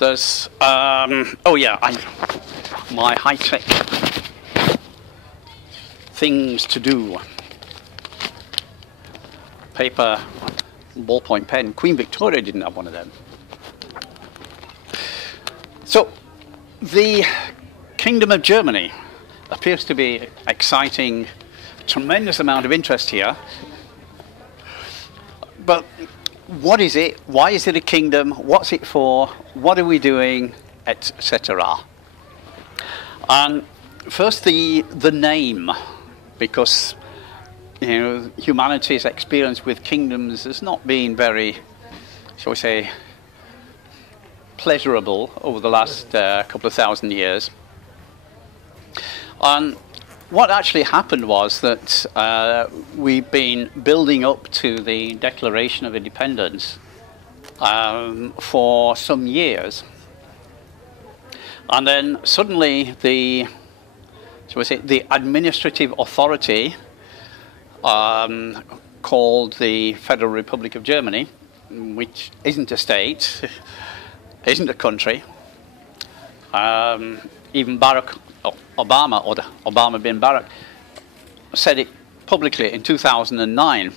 There's, oh yeah, my high-tech things to do. Paper, ballpoint pen. Queen Victoria didn't have one of them. So, the Kingdom of Germany appears to be exciting, tremendous amount of interest here. But what is it? Why is it a kingdom? What's it for? What are we doing? Etc. And first, the name, because humanity's experience with kingdoms has not been very, shall we say, pleasurable over the last couple of thousand years. And what actually happened was that we've been building up to the Declaration of Independence for some years. And then suddenly the administrative authority called the Federal Republic of Germany, which isn't a state, isn't a country. Even Barack Obama, or Obama bin Barack, said it publicly in 2009.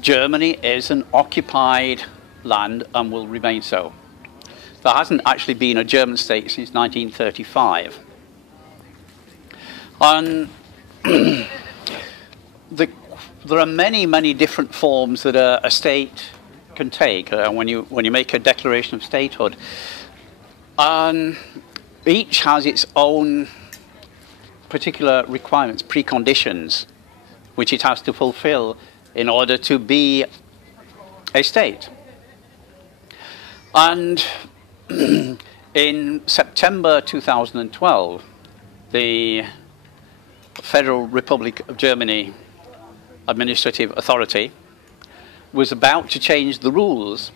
Germany is an occupied land and will remain so. There hasn't actually been a German state since 1935. And there are many, many different forms that a state can take when you make a declaration of statehood. And each has its own particular requirements, preconditions, which it has to fulfill in order to be a state. And in September 2012, the Federal Republic of Germany Administrative Authority was about to change the rules,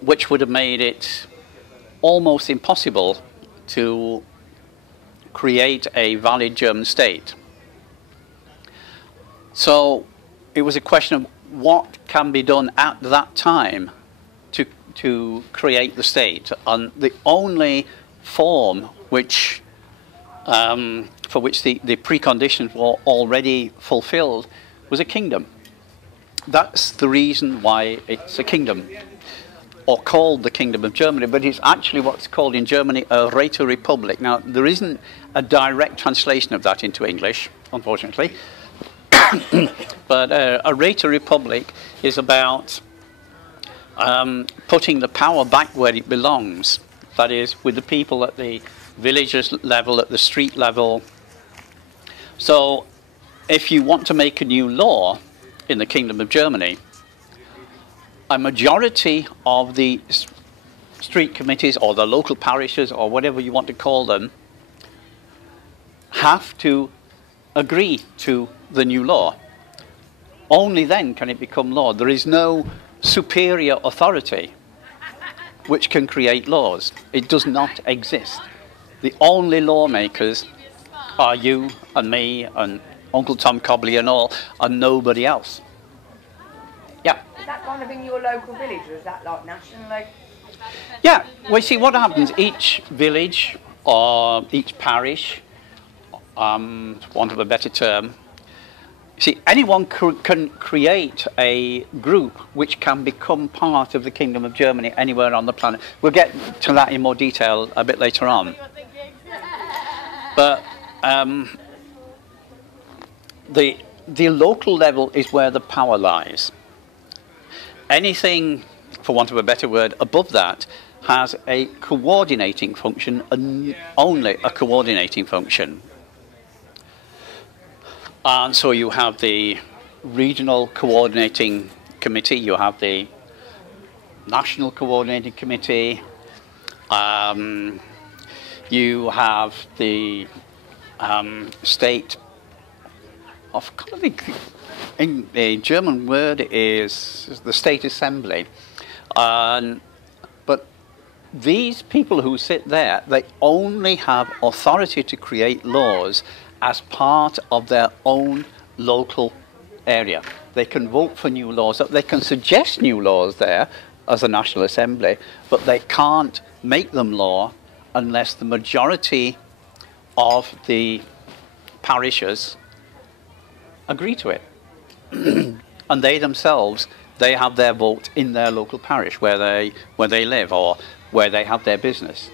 which would have made it almost impossible to create a valid German state. So it was a question of what can be done at that time to create the state. And the only form which, for which the preconditions were already fulfilled was a kingdom. That's the reason why it's a kingdom, or called the Kingdom of Germany, but it's actually what's called in Germany a Räterepublik. Now, there isn't a direct translation of that into English, unfortunately, but a Räterepublik is about putting the power back where it belongs, that is, with the people at the village level, at the street level. So, if you want to make a new law in the Kingdom of Germany, a majority of the street committees or the local parishes or whatever you want to call them have to agree to the new law. Only then can it become law. There is no superior authority which can create laws. It does not exist. The only lawmakers are you and me and Uncle Tom Cobley and all, and nobody else. Yeah. Is that kind of in your local village, or is that like nationally? Yeah. Well, you see, what happens, each village or each parish, for want of a better term, see, anyone can create a group which can become part of the Kingdom of Germany anywhere on the planet. We'll get to that in more detail a bit later on. But the local level is where the power lies. Anything, for want of a better word, above that has a coordinating function, and only a coordinating function. And so you have the regional coordinating committee, you have the national coordinating committee, you have the state of, I think in the German word is the state assembly. But these people who sit there, they only have authority to create laws as part of their own local area. They can vote for new laws, they can suggest new laws there, as a National Assembly, but they can't make them law unless the majority of the parishes agree to it. And they themselves, they have their vote in their local parish where they live or where they have their business.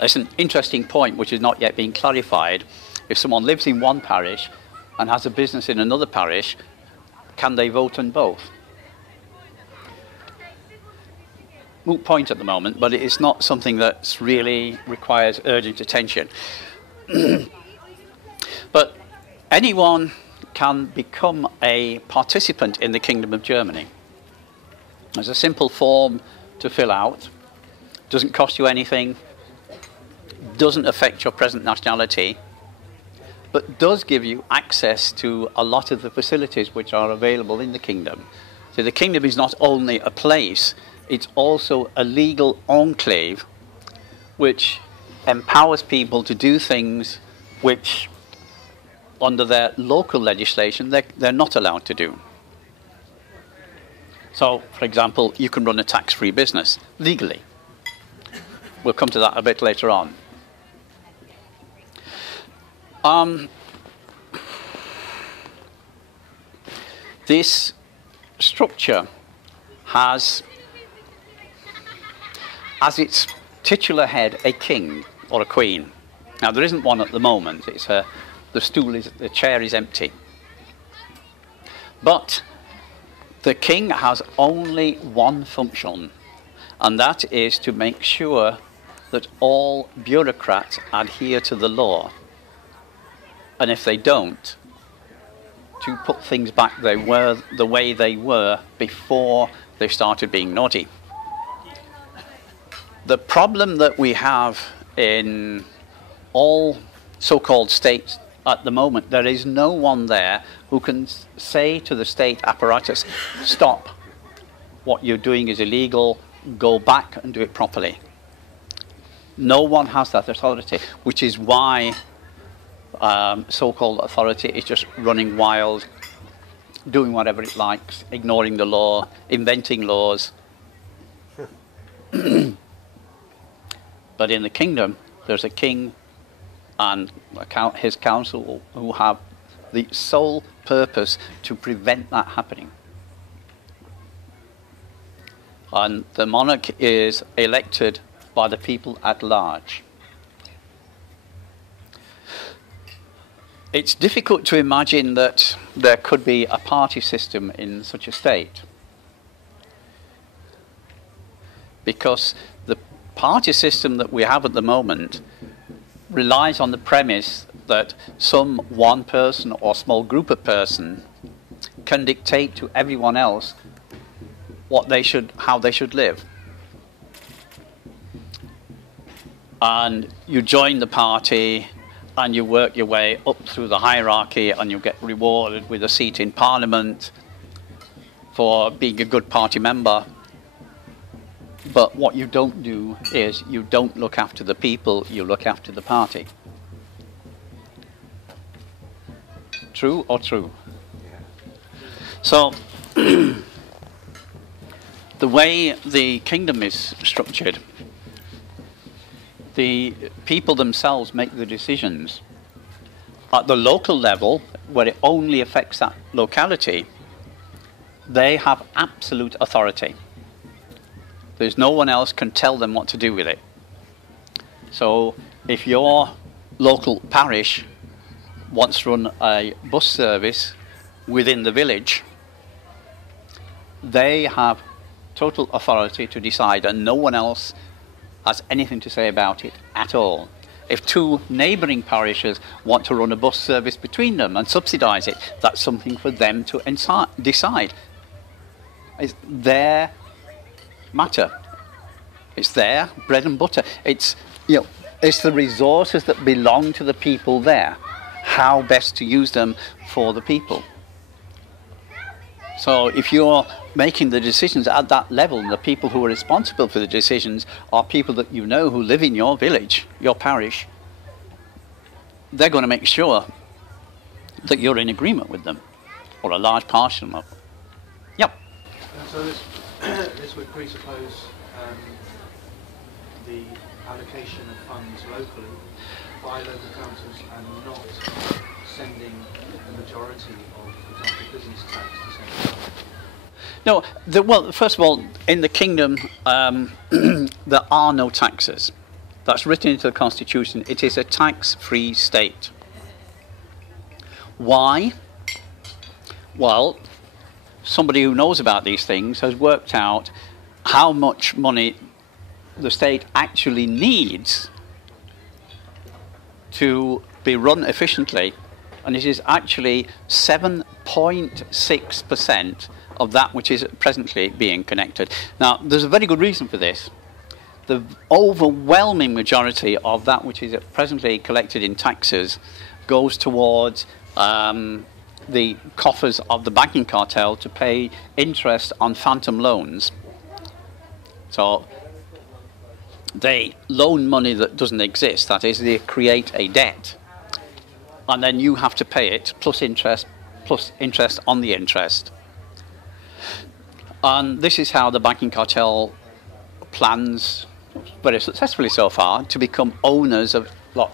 It's an interesting point which is not yet being clarified. If someone lives in one parish and has a business in another parish, can they vote on both? Moot point at the moment, but it is not something that really requires urgent attention. But anyone can become a participant in the Kingdom of Germany. There's a simple form to fill out, doesn't cost you anything, doesn't affect your present nationality, but does give you access to a lot of the facilities which are available in the kingdom. So the kingdom is not only a place, it's also a legal enclave which empowers people to do things which under their local legislation they're not allowed to do. So, for example, you can run a tax-free business legally. We'll come to that a bit later on. This structure has as its titular head a king or a queen. Now there isn't one at the moment. It's the chair is empty. But the king has only one function, and that is to make sure that all bureaucrats adhere to the law. And if they don't, to put things back the way they were before they started being naughty. The problem that we have in all so-called states at the moment, there is no one there who can say to the state apparatus, stop, what you're doing is illegal, go back and do it properly. No one has that authority, which is why so-called authority is just running wild, doing whatever it likes, ignoring the law, inventing laws. But in the kingdom, there's a king and his council who have the sole purpose to prevent that happening. And the monarch is elected by the people at large. It's difficult to imagine that there could be a party system in such a state, because the party system that we have at the moment relies on the premise that some one person or small group of person can dictate to everyone else how they should live. And you join the party and you work your way up through the hierarchy and you get rewarded with a seat in Parliament for being a good party member. But what you don't do is you don't look after the people, you look after the party. True or true? So, the way the kingdom is structured, the people themselves make the decisions. At the local level, where it only affects that locality, they have absolute authority. There's no one else can tell them what to do with it. So if your local parish wants to run a bus service within the village, they have total authority to decide, and no one else has anything to say about it at all. If two neighbouring parishes want to run a bus service between them and subsidise it, that's something for them to decide. It's their matter. It's their bread and butter. It's the resources that belong to the people there. How best to use them for the people. So if you're making the decisions at that level, and the people who are responsible for the decisions are people that you know who live in your village, your parish, they're going to make sure that you're in agreement with them, or a large portion of them. Yep. So this would presuppose the allocation of funds locally by local councils and not sending the majority of, for example, business tax to central government. No, well, first of all, in the kingdom, there are no taxes. That's written into the constitution. It is a tax-free state. Why? Well, somebody who knows about these things has worked out how much money the state actually needs to be run efficiently, and it is actually 7.6% of that which is presently being connected. Now, there's a very good reason for this. The overwhelming majority of that which is presently collected in taxes goes towards the coffers of the banking cartel to pay interest on phantom loans. So they loan money that doesn't exist, that is, they create a debt, and then you have to pay it plus interest on the interest. And this is how the banking cartel plans, very successfully so far, to become owners of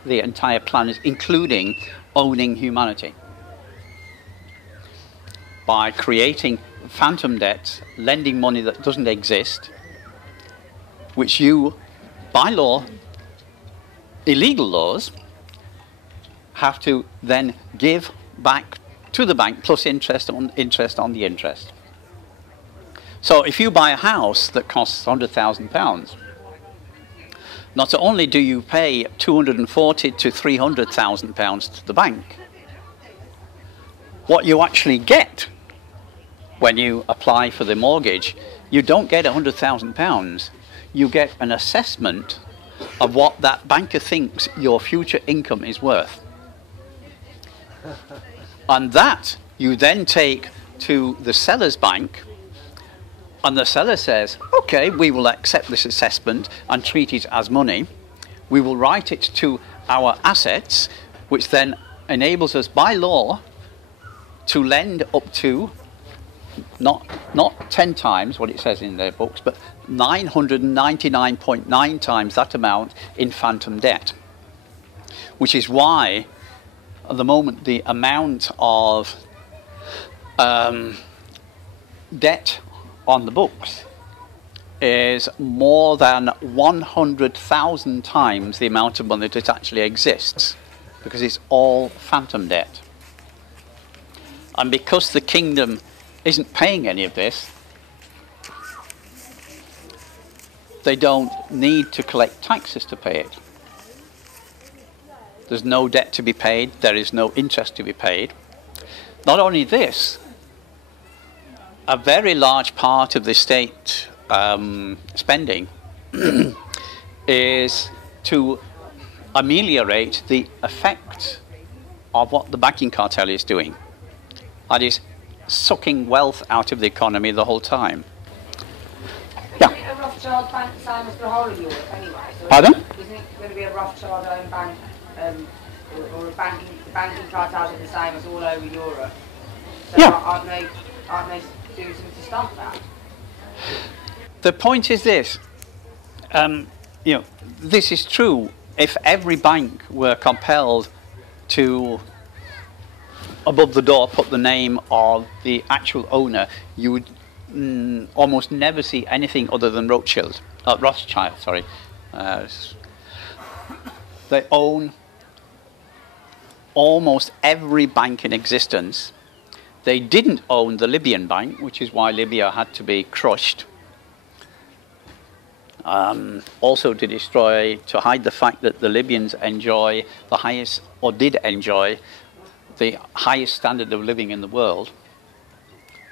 the entire planet, including owning humanity, by creating phantom debts, lending money that doesn't exist, which you, by law, illegal laws, have to then give back to the bank plus interest on the interest. So if you buy a house that costs £100,000, not only do you pay £240,000 to £300,000 to the bank, what you actually get when you apply for the mortgage, you don't get £100,000. You get an assessment of what that banker thinks your future income is worth. And that you then take to the seller's bank, and the seller says, okay, we will accept this assessment and treat it as money. We will write it to our assets, which then enables us by law to lend up to not 10 times what it says in their books, but 999.9 times that amount in phantom debt. Which is why, at the moment, the amount of debt on the books is more than 100,000 times the amount of money that actually exists, because it's all phantom debt. And because the kingdom isn't paying any of this, they don't need to collect taxes to pay it. There's no debt to be paid, there is no interest to be paid. Not only this, a very large part of the state spending is to ameliorate the effect of what the banking cartel is doing. That is sucking wealth out of the economy the whole time. Isn't it a Rothschild bank the same as the whole of Europe anyway? So Pardon? Isn't it going to be a Rothschild-owned bank, or the banking cartels are the same as all over Europe? So Yeah. aren't they doing something to stop that? The point is this, this is true. If every bank were compelled to, above the door, put the name of the actual owner, you would almost never see anything other than Rothschild. Sorry. They own almost every bank in existence. They didn't own the Libyan bank, which is why Libya had to be crushed. Also to hide the fact that the Libyans enjoy the highest, or did enjoy, the highest standard of living in the world.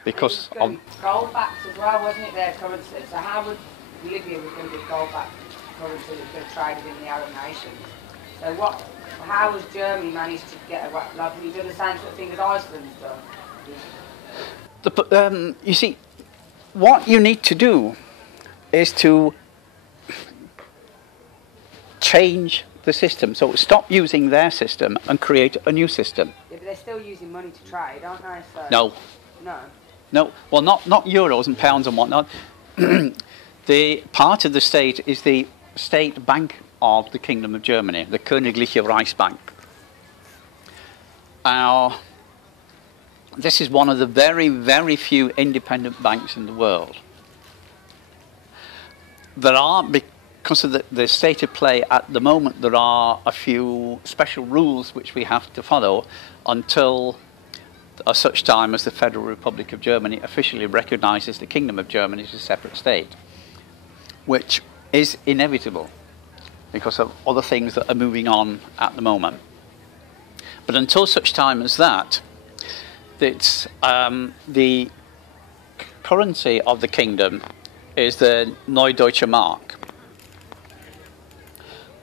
Because of gold backs as well, wasn't it, their currency? So how would Libya was going to be gold backed currency that was going to trade within the Arab nations? So how has Germany managed to get away? Like, have you done the same sort of thing as Iceland's done? You see, what you need to do is to change the system. So stop using their system and create a new system. Yeah, but they're still using money to trade, aren't they? So No. No. No. Well, not euros and pounds and whatnot. the part of the state is the state bank of the Kingdom of Germany, the Königliche Reichsbank. Now, this is one of the very, very few independent banks in the world. There are, because of the state of play at the moment, there are a few special rules which we have to follow until such time as the Federal Republic of Germany officially recognises the Kingdom of Germany as a separate state, which is inevitable because of other things that are moving on at the moment. But until such time as that, it's, the currency of the kingdom is the Neue Deutsche Mark.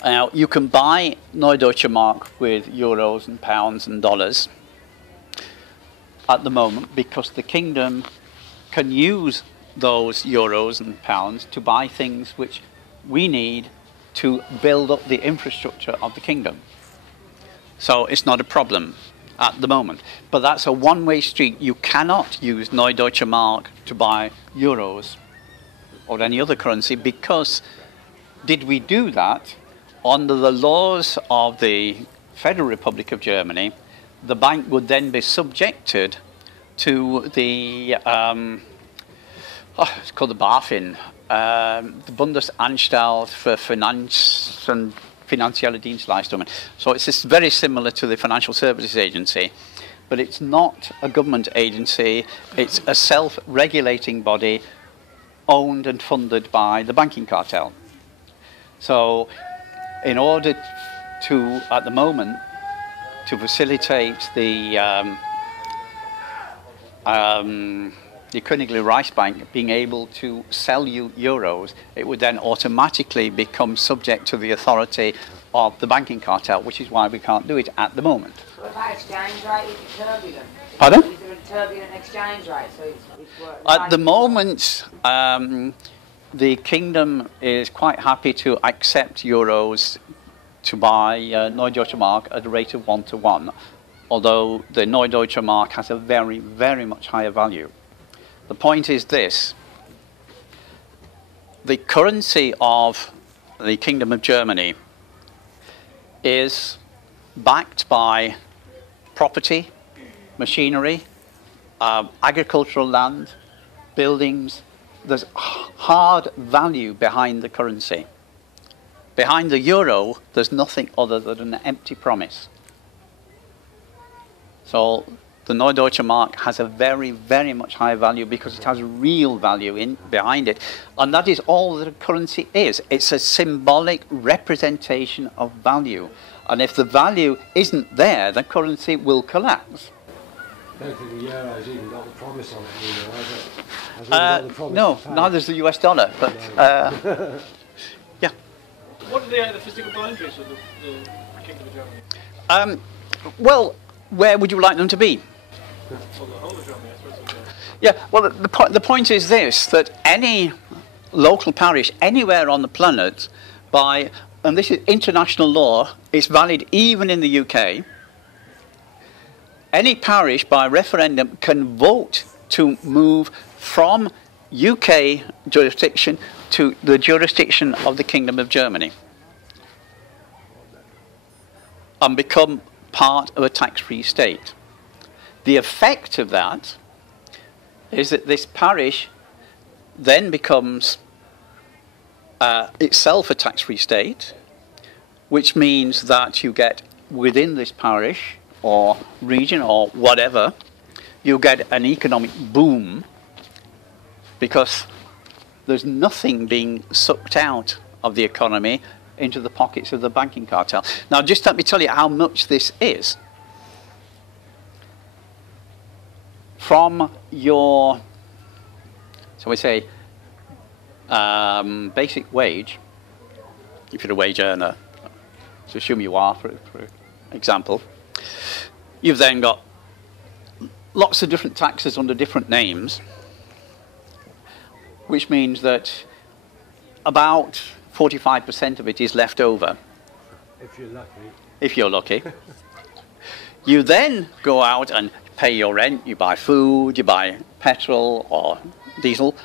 Now, you can buy Neue Deutsche Mark with euros and pounds and dollars at the moment because the kingdom can use those euros and pounds to buy things which we need to build up the infrastructure of the kingdom. So it's not a problem at the moment. But that's a one-way street. You cannot use Neue Deutsche Mark to buy euros or any other currency, because did we do that, under the laws of the Federal Republic of Germany, the bank would then be subjected to the, it's called the BaFin, the Bundesanstalt für Finanz- und Finanzielle Dienstleistungen. So it's just very similar to the Financial Services Agency, but it's not a government agency, it's a self-regulating body owned and funded by the banking cartel. So in order to, at the moment, to facilitate the Königliche Reichsbank being able to sell you euros, it would then automatically become subject to the authority of the banking cartel, which is why we can't do it at the moment. What about exchange rate? Is it turbulent? Pardon? Is there a turbulent exchange rate? So it's At the moment, the kingdom is quite happy to accept euros to buy Neue Deutsche Mark at a rate of 1-to-1, although the Neue Deutsche Mark has a very, very much higher value. The point is this: the currency of the Kingdom of Germany is backed by property, machinery, agricultural land, buildings. There's hard value behind the currency. Behind the euro, there's nothing other than an empty promise. So the Neue Deutsche Mark has a very, very much higher value because it has real value behind it. And that is all that a currency is. It's a symbolic representation of value. And if the value isn't there, the currency will collapse. I don't think the euro's even got the promise on it anymore, has it? Has it got the promise No, to pay? neither's the US dollar. But yeah. What are the physical boundaries of the Kingdom of Germany? Well, where would you like them to be? Well, the whole of Germany, I suppose. Yeah, well, the point is this, that any local parish anywhere on the planet, and this is international law, it's valid even in the UK, any parish by referendum can vote to move from UK jurisdiction to the jurisdiction of the Kingdom of Germany and become part of a tax-free state. The effect of that is that this parish then becomes itself a tax-free state, which means that you get within this parish or region or whatever, you get an economic boom because there's nothing being sucked out of the economy into the pockets of the banking cartel. Now, just let me tell you how much this is. From your, so we say, basic wage, if you're a wage earner, so assume you are, for example, you've then got lots of different taxes under different names, which means that about 45% of it is left over. If you're lucky. If you're lucky. You then go out and pay your rent, you buy food, you buy petrol or diesel,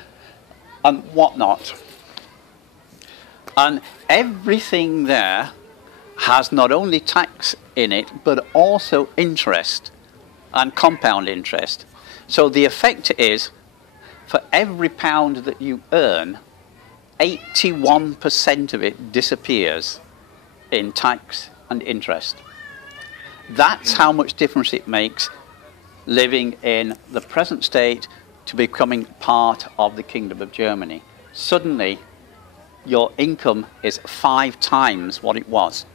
and whatnot. And everything there has not only tax in it, but also interest and compound interest. So the effect is, for every pound that you earn, 81% of it disappears in tax and interest. That's how much difference it makes living in the present state to becoming part of the Kingdom of Germany. Suddenly, your income is 5 times what it was.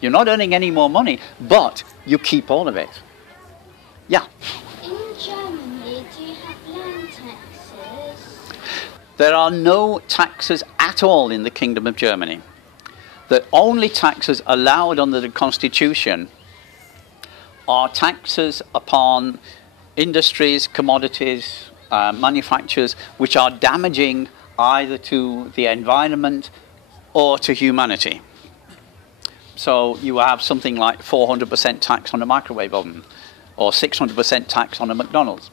You're not earning any more money, but you keep all of it. Yeah? In Germany, do you have land taxes? There are no taxes at all in the Kingdom of Germany. The only taxes allowed under the Constitution are taxes upon industries, commodities, manufactures, which are damaging either to the environment or to humanity. So you have something like 400% tax on a microwave oven, or 600% tax on a McDonald's,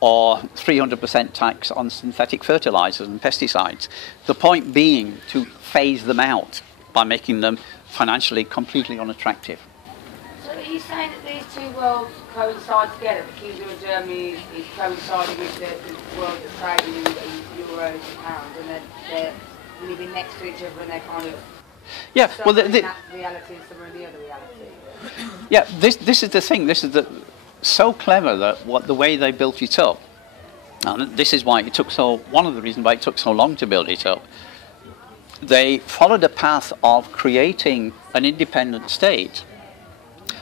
or 300% tax on synthetic fertilizers and pesticides. The point being to phase them out by making them financially completely unattractive. So are you saying that these two worlds coincide together? The Kingdom of Germany is coinciding with the world of trading in euros and pounds, and they're living next to each other, and they're kind of Yeah, well, some in that reality and some in the other reality. yeah. This is the thing. This is so clever that the way they built it up. And this is why it took one of the reasons why it took so long to build it up. They followed a path of creating an independent state,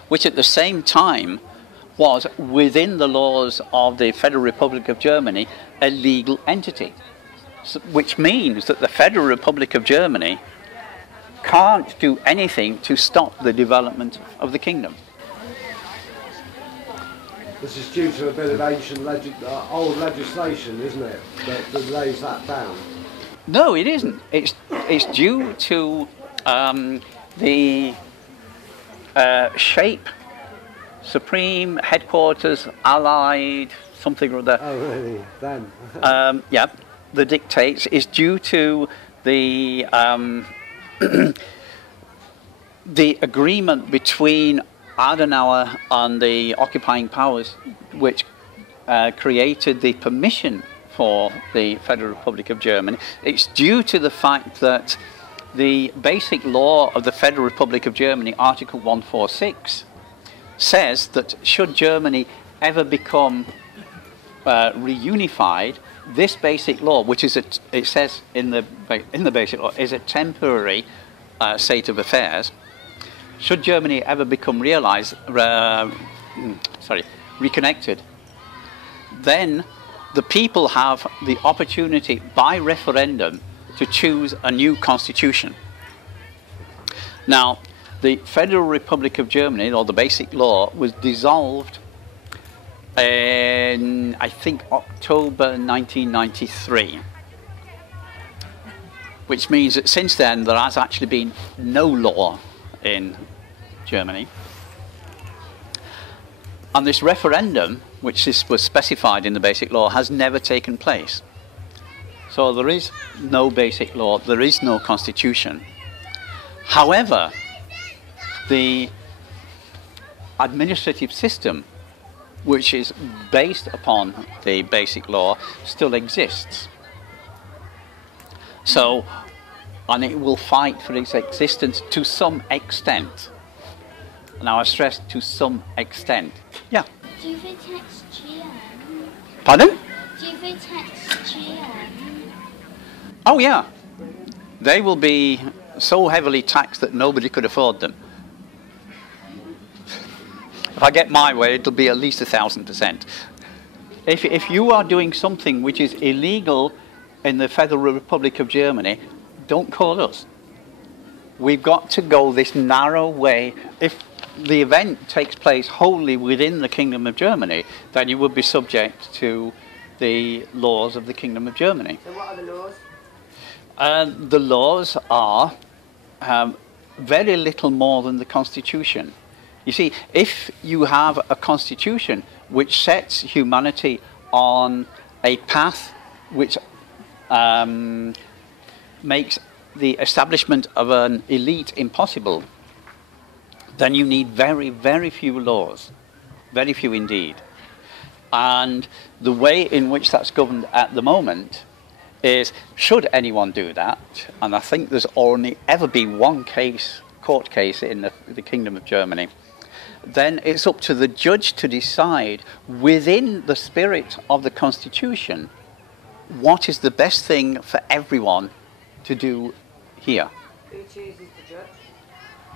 which at the same time was, within the laws of the Federal Republic of Germany, a legal entity. So, which means that the Federal Republic of Germany can't do anything to stop the development of the kingdom. This is due to a bit of ancient old legislation, isn't it, that lays that down? No, it isn't. It's due to the shape, Supreme, Headquarters, Allied, something or other. Oh, really? Then? Yeah, the dictates is due to the the agreement between Adenauer and the occupying powers, which created the permission for the Federal Republic of Germany. It's due to the fact that the basic law of the Federal Republic of Germany, Article 146, says that should Germany ever become reunified, this basic law, which is it says in the basic law, is a temporary state of affairs. Should Germany ever become reconnected, then the people have the opportunity by referendum to choose a new constitution. Now, the Federal Republic of Germany, or the Basic Law, was dissolved in, I think, October 1993. Which means that since then there has actually been no law in Germany. And this referendum, which was specified in the Basic Law, has never taken place. So there is no basic law, there is no constitution. However, the administrative system, which is based upon the Basic Law, still exists. So, and it will fight for its existence to some extent. Now I stress to some extent. Yeah. Do they tax GM? Pardon? Do they tax GM? Oh yeah. They will be so heavily taxed that nobody could afford them. If I get my way, it'll be at least 1,000%. If you are doing something which is illegal in the Federal Republic of Germany, don't call us. We've got to go this narrow way. If the event takes place wholly within the Kingdom of Germany, then you would be subject to the laws of the Kingdom of Germany. So what are the laws? The laws are very little more than the Constitution. You see, if you have a Constitution which sets humanity on a path which makes the establishment of an elite impossible, then you need very, very few laws, very few indeed. And the way in which that's governed at the moment is, should anyone do that, and I think there's only ever been one case, court case in the Kingdom of Germany, then it's up to the judge to decide within the spirit of the Constitution what is the best thing for everyone to do here. Who chooses the judge?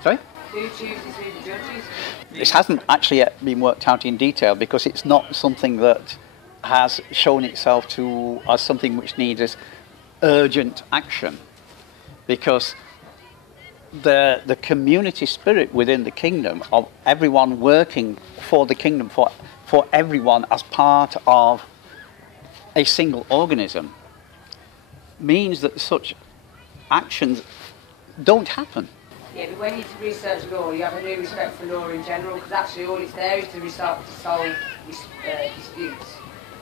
Sorry? Who chooses who the judge is? This hasn't actually yet been worked out in detail because it's not something that has shown itself to as something which needs urgent action, because the community spirit within the kingdom of everyone working for the kingdom, for everyone as part of a single organism, means that such actions don't happen. Yeah, but when you research law, you have a new respect for law in general, because actually all it's there is to solve disputes.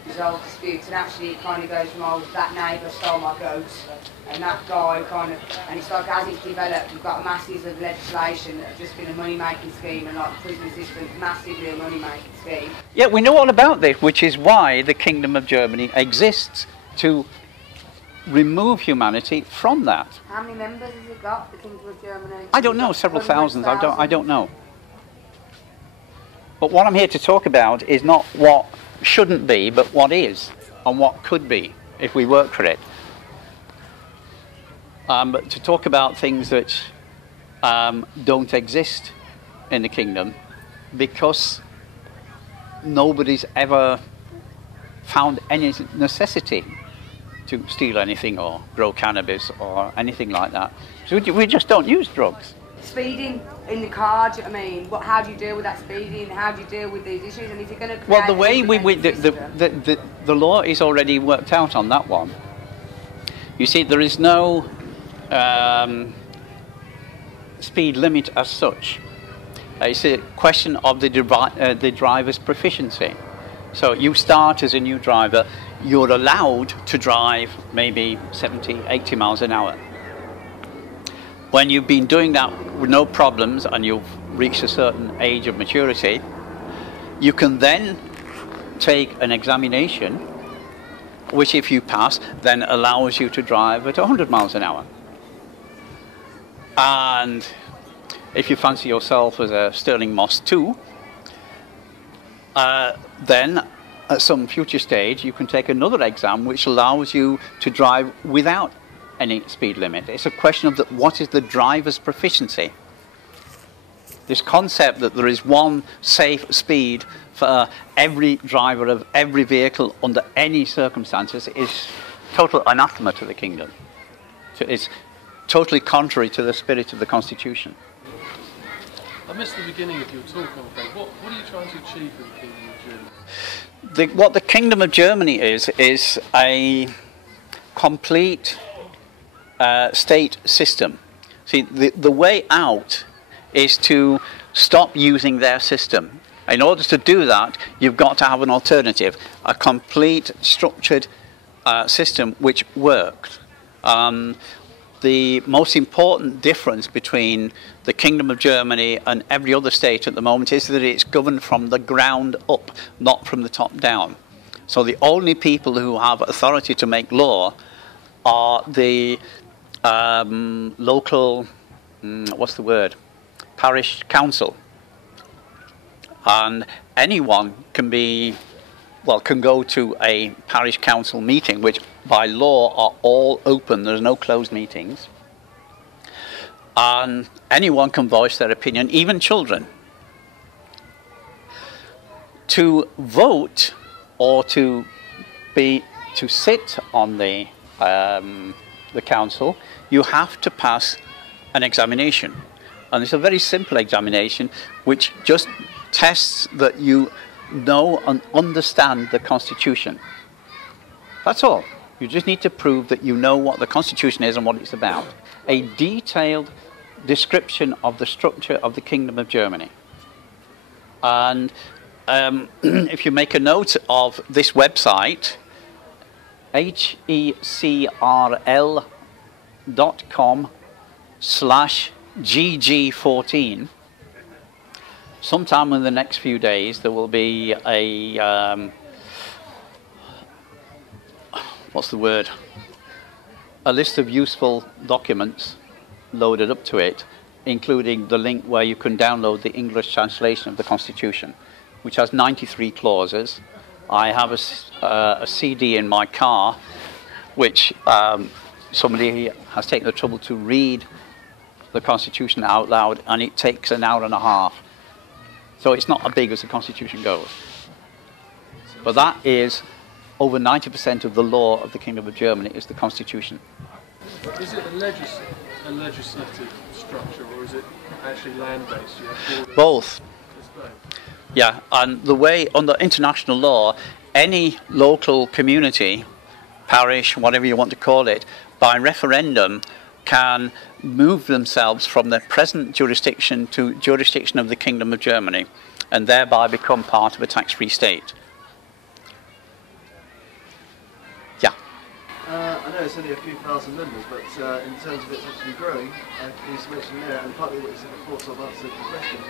Resolve disputes, and actually it kind of goes from, oh, that neighbour stole my goats, and that guy kind of, and it's like as it's developed, you've got masses of legislation that have just been a money-making scheme, and like the prison system, massively a money-making scheme. Yeah, we know all about this, which is why the Kingdom of Germany exists, to remove humanity from that. How many members has it got, the Kingdom of Germany? I don't know, several thousands, I don't know. But what I'm here to talk about is not what shouldn't be, but what is, and what could be, if we work for it. But to talk about things that don't exist in the kingdom, because nobody's ever found any necessity to steal anything or grow cannabis or anything like that. So we just don't use drugs. Speeding in the car, do you know what I mean? How do you deal with that speeding? How do you deal with these issues? And if you're going to well, the way the law is already worked out on that one. You see, there is no speed limit as such. It's a question of the driver's proficiency. So you start as a new driver, you're allowed to drive maybe 70, 80 miles an hour. When you've been doing that with no problems and you've reached a certain age of maturity, you can then take an examination, which if you pass, then allows you to drive at 100 miles an hour. And if you fancy yourself as a Stirling Moss 2, then at some future stage you can take another exam which allows you to drive without any speed limit. It's a question of what is the driver's proficiency. This concept that there is one safe speed for every driver of every vehicle under any circumstances is total anathema to the kingdom. It's totally contrary to the spirit of the Constitution. I missed the beginning of your talk, I'm afraid. What are you trying to achieve with the Kingdom of Germany? What the Kingdom of Germany is a complete state system. See, the way out is to stop using their system. In order to do that, you've got to have an alternative, a complete structured system which works. The most important difference between the Kingdom of Germany and every other state at the moment is that it's governed from the ground up, not from the top down. So the only people who have authority to make law are the local, parish council. And anyone can go to a parish council meeting, which by law are all open, there's no closed meetings. And anyone can voice their opinion, even children. To vote or to sit on the council, you have to pass an examination. And it's a very simple examination which just tests that you know and understand the Constitution. That's all. You just need to prove that you know what the Constitution is and what it's about. A detailed description of the structure of the Kingdom of Germany. And if you make a note of this website, hecril.com/GG14. Sometime in the next few days there will be a what's the word? A list of useful documents loaded up to it, including the link where you can download the English translation of the Constitution, which has 93 clauses. I have a CD in my car, which somebody has taken the trouble to read the Constitution out loud, and it takes an hour and a half. So it's not as big as the Constitution goes. But that is over 90% of the law of the Kingdom of Germany is the Constitution. Is it a legislative structure, or is it actually land-based? You have borders? Both. It's both. Yeah, and the way under international law, any local community, parish, whatever you want to call it, by referendum can move themselves from their present jurisdiction to jurisdiction of the Kingdom of Germany, and thereby become part of a tax-free state. Yeah. I know it's only a few thousand members, but in terms of it's actually growing, you just mentioned there, and partly what you said before sort of answered the question.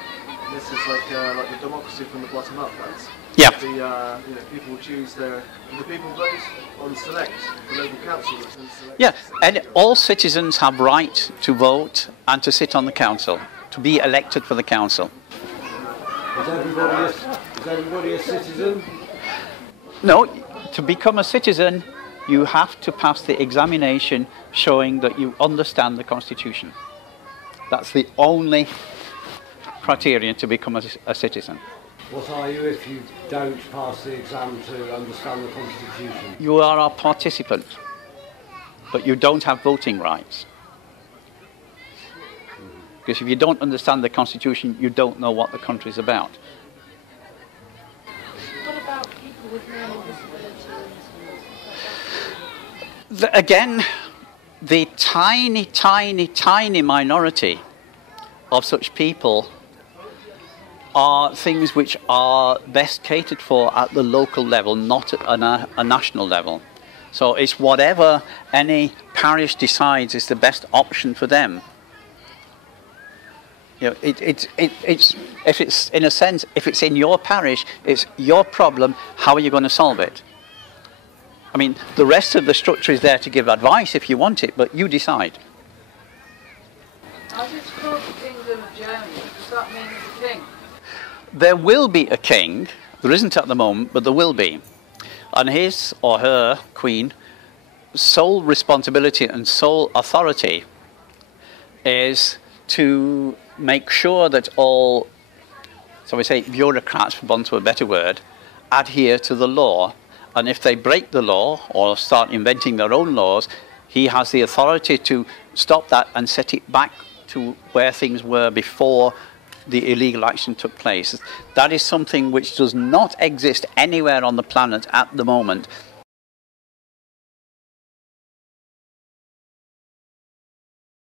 This is like the democracy from the bottom up. That's Yeah. the people choose the people vote on select the local council. Which then selects Yeah, and all citizens have right to vote and to sit on the council, to be elected for the council. Is everybody a citizen? No, to become a citizen, you have to pass the examination showing that you understand the Constitution. That's the only criterion to become a citizen. What are you if you don't pass the exam to understand the Constitution? You are a participant, but you don't have voting rights. Because if you don't understand the Constitution, you don't know what the country is about. What about people with learning disabilities? Again, the tiny, tiny, tiny minority of such people are things which are best catered for at the local level, not at a national level. So it's whatever any parish decides is the best option for them. You know, it's if it's in a sense, if it's in your parish, it's your problem. How are you going to solve it? I mean, the rest of the structure is there to give advice if you want it, but you decide. As it's called the Kingdom of Germany, does that mean there's a king? There will be a king. There isn't at the moment, but there will be. And his or her, queen, sole responsibility and sole authority is to make sure that all, so we say bureaucrats, for want of a better word, adhere to the law. And if they break the law or start inventing their own laws, he has the authority to stop that and set it back to where things were before the illegal action took place. That is something which does not exist anywhere on the planet at the moment.